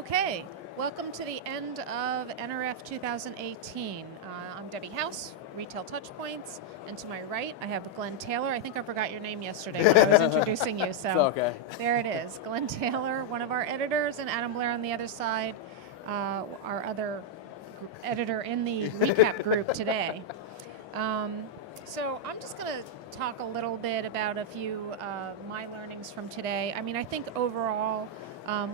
Okay, welcome to the end of NRF 2018. I'm Debbie Hauss, Retail Touchpoints, and to my right I have Glenn Taylor. I think I forgot your name yesterday when I was introducing you, so It's okay. there it is. Glenn Taylor, one of our editors, and Adam Blair on the other side, our other editor in the recap group today. So I'm just going to talk a little bit about a few my learnings from today. I mean, I think overall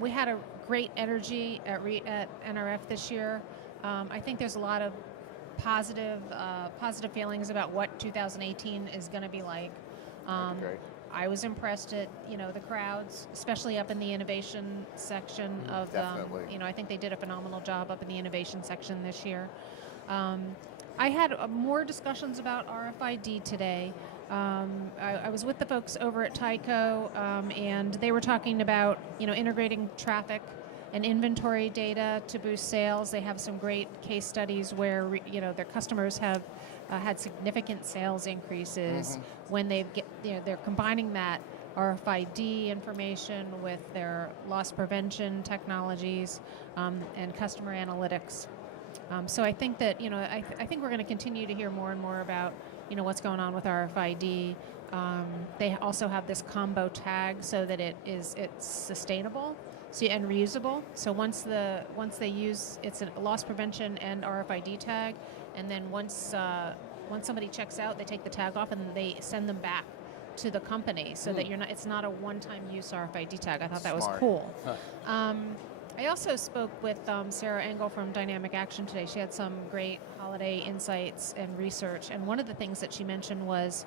we had a great energy at NRF this year. I think there's a lot of positive feelings about what 2018 is going to be like. Great. I was impressed at the crowds, especially up in the innovation section of Definitely. I think they did a phenomenal job up in the innovation section this year. I had more discussions about RFID today. I was with the folks over at Tyco, and they were talking about integrating traffic and inventory data to boost sales. They have some great case studies where their customers have had significant sales increases when they're combining that RFID information with their loss prevention technologies and customer analytics. So I think that I think we're going to continue to hear more and more about what's going on with RFID. They also have this combo tag so that it's sustainable and reusable. So once they use it's a loss prevention and RFID tag, and then once somebody checks out, they take the tag off and they send them back to the company so that it's not a one-time use RFID tag. I thought that was cool. Huh. I also spoke with Sarah Engel from Dynamic Action today. She had some great holiday insights and research, and one of the things that she mentioned was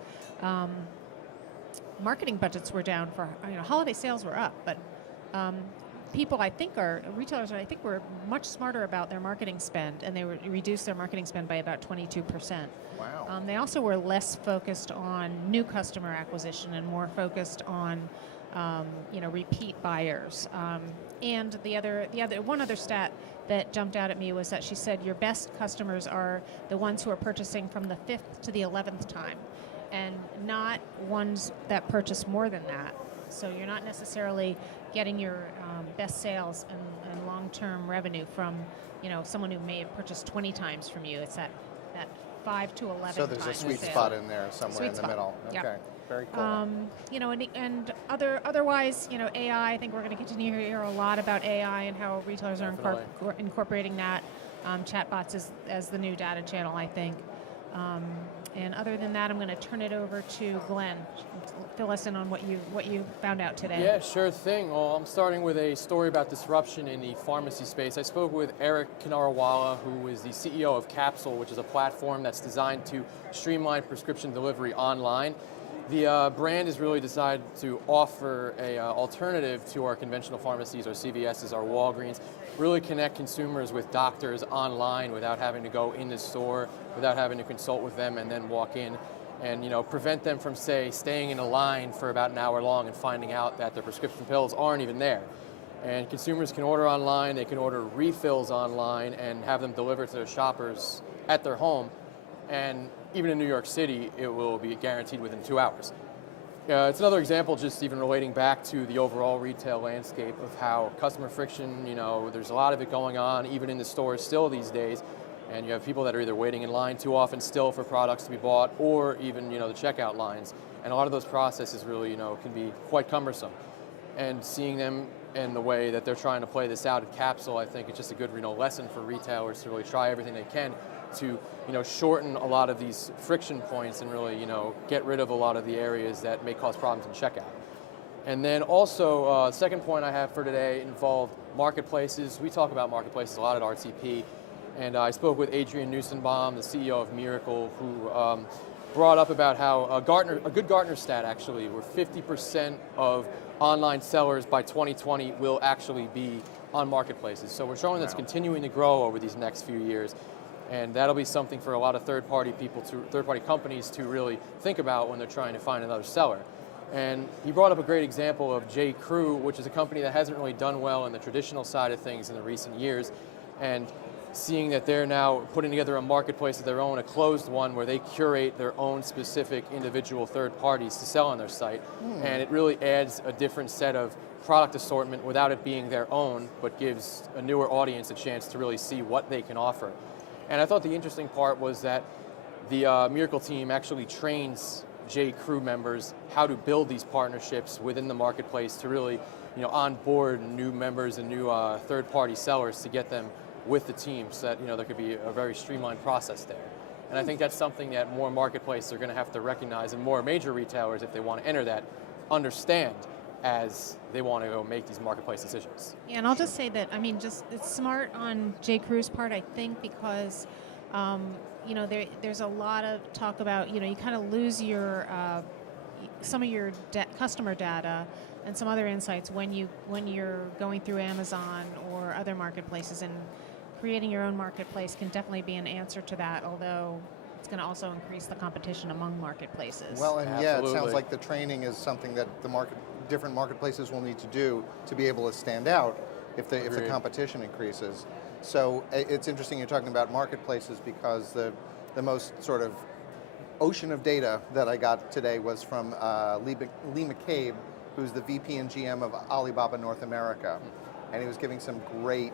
marketing budgets were down for holiday sales were up, but retailers were much smarter about their marketing spend, and they reduced their marketing spend by about 22%. Wow. They also were less focused on new customer acquisition and more focused on repeat buyers. And one other stat that jumped out at me was that she said your best customers are the ones who are purchasing from the 5th to the 11th time, and not ones that purchase more than that. So you're not necessarily getting your best sales and long-term revenue from someone who may have purchased 20 times from you. It's that 5 to 11 times. So there's a sweet spot in there somewhere in the middle. Yep. Okay, very cool. And otherwise, AI. I think we're going to continue to hear a lot about AI and how retailers are incorporating that. Chatbots as the new data channel, I think. And other than that, I'm going to turn it over to Glenn. Fill us in on what you found out today. Yeah, sure thing. Well, I'm starting with a story about disruption in the pharmacy space. I spoke with Eric Kanarawala, who is the CEO of Capsule, which is a platform that's designed to streamline prescription delivery online. The brand has really decided to offer a alternative to our conventional pharmacies, our CVSs, our Walgreens, really connect consumers with doctors online without having to go in the store, without having to consult with them and then walk in, and prevent them from, say, staying in a line for about an hour long and finding out that their prescription pills aren't even there. And consumers can order online, they can order refills online and have them delivered to their shoppers at their home. And even in New York City, it will be guaranteed within 2 hours. It's another example, just even relating back to the overall retail landscape of how customer friction, there's a lot of it going on, even in the stores still these days. And you have people that are either waiting in line too often still for products to be bought, or even, the checkout lines. And a lot of those processes really, can be quite cumbersome. And seeing them in the way that they're trying to play this out at Capsule, I think it's just a good, lesson for retailers to really try everything they can to shorten a lot of these friction points and really get rid of a lot of the areas that may cause problems in checkout. And then also, second point I have for today involved marketplaces. We talk about marketplaces a lot at RTP, and I spoke with Adrian Newsenbaum, the CEO of Miracle, who brought up about how a good Gartner stat actually, where 50% of online sellers by 2020 will actually be on marketplaces. So we're showing that's continuing to grow over these next few years. And that'll be something for a lot of third-party companies to really think about when they're trying to find another seller. And he brought up a great example of J.Crew, which is a company that hasn't really done well in the traditional side of things in the recent years. And seeing that they're now putting together a marketplace of their own, a closed one where they curate their own specific individual third parties to sell on their site. And it really adds a different set of product assortment without it being their own, but gives a newer audience a chance to really see what they can offer. And I thought the interesting part was that the Miracle team actually trains J.Crew members how to build these partnerships within the marketplace to really, onboard new members and new third-party sellers to get them with the team, so that there could be a very streamlined process there. And I think that's something that more marketplaces are going to have to recognize, and more major retailers, if they want to enter that, understand as they want to go make these marketplace decisions. Yeah, and I'll just say that, it's smart on J.Crew's part, I think, because there's a lot of talk about, you kind of lose your some of your customer data and some other insights when you're going through Amazon or other marketplaces, and creating your own marketplace can definitely be an answer to that, although it's going to also increase the competition among marketplaces. Well, and Absolutely. it sounds like the training is something that different marketplaces will need to do to be able to stand out if the competition increases. So it's interesting you're talking about marketplaces, because the most sort of ocean of data that I got today was from Lee McCabe, who's the VP and GM of Alibaba North America. And he was giving some great,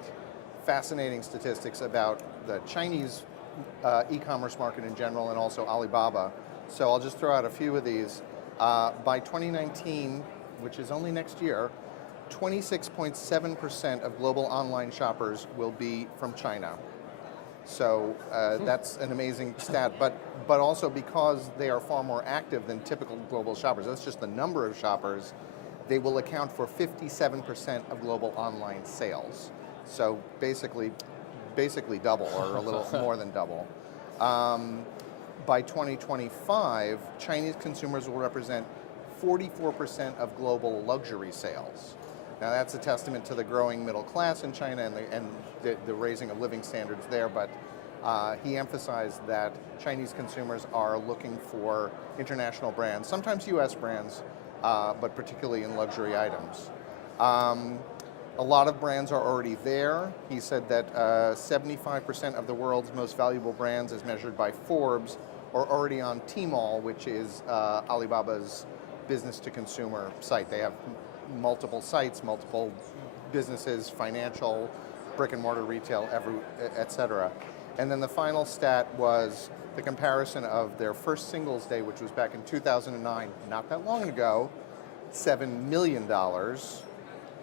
fascinating statistics about the Chinese e-commerce market in general, and also Alibaba. So I'll just throw out a few of these. By 2019, which is only next year, 26.7% of global online shoppers will be from China. So that's an amazing stat, but also because they are far more active than typical global shoppers, that's just the number of shoppers, they will account for 57% of global online sales. So basically double, or a little more than double. By 2025, Chinese consumers will represent 44% of global luxury sales. Now that's a testament to the growing middle class in China and the raising of living standards there, but he emphasized that Chinese consumers are looking for international brands, sometimes US brands, but particularly in luxury items. A lot of brands are already there. He said that 75% of the world's most valuable brands, as measured by Forbes, are already on Tmall, which is Alibaba's business-to-consumer site. They have multiple sites, multiple businesses, financial, brick-and-mortar retail, et cetera. And then the final stat was the comparison of their first Singles Day, which was back in 2009, not that long ago, $7 million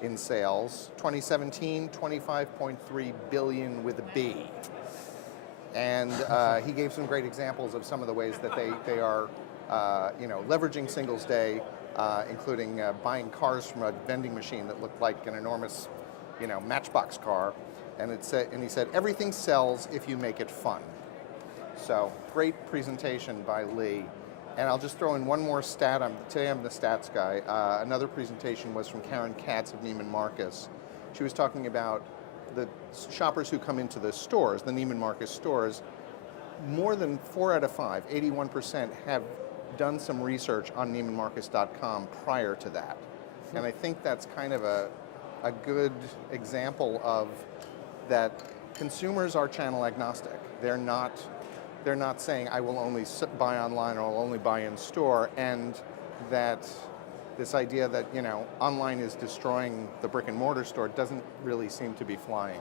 in sales. 2017, 25.3 billion with a B. And he gave some great examples of some of the ways that they are leveraging Singles Day, including buying cars from a vending machine that looked like an enormous Matchbox car. And he said, everything sells if you make it fun. So great presentation by Lee. And I'll just throw in one more stat. Today I'm the stats guy. Another presentation was from Karen Katz of Neiman Marcus. She was talking about the shoppers who come into the stores, the Neiman Marcus stores. More than 4 out of 5, 81%, have done some research on NeimanMarcus.com prior to that. And I think that's kind of a good example of that consumers are channel agnostic. They're not saying, I will only buy online or I'll only buy in store, and that this idea that online is destroying the brick and mortar store doesn't really seem to be flying.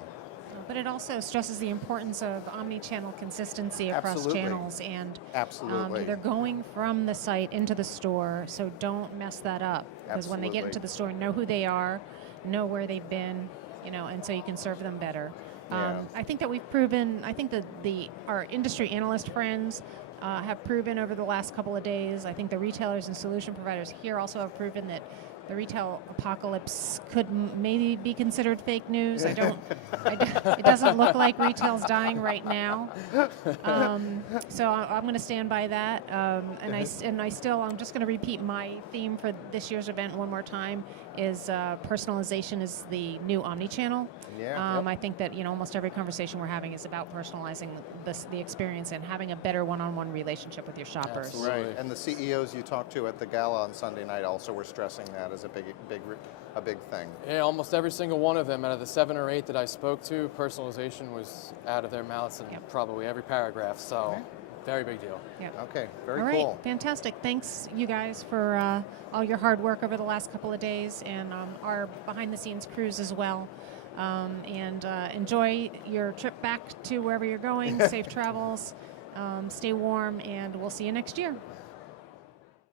But it also stresses the importance of omni-channel consistency across Absolutely. channels, and Absolutely. they're going from the site into the store, so don't mess that up. Because when they get into the store, know who they are, know where they've been, and so you can serve them better. Yeah. I think that we've proven, I think that our industry analyst friends have proven over the last couple of days. I think the retailers and solution providers here also have proven that the retail apocalypse could maybe be considered fake news. It doesn't look like retail's dying right now. So I'm going to stand by that. I'm just going to repeat my theme for this year's event one more time, is personalization is the new omni-channel. Yeah, yep. I think that almost every conversation we're having is about personalizing the experience and having a better one-on-one relationship with your shoppers. Absolutely. Right, and the CEOs you talked to at the gala on Sunday night also were stressing that as a big thing. Yeah, almost every single one of them, out of the 7 or 8 that I spoke to, personalization was out of their mouths in probably every paragraph. So, very big deal. Yep. Okay, very all right, cool. Fantastic. Thanks, you guys, for all your hard work over the last couple of days, and our behind-the-scenes crews as well. And enjoy your trip back to wherever you're going. Safe travels. Stay warm, and we'll see you next year.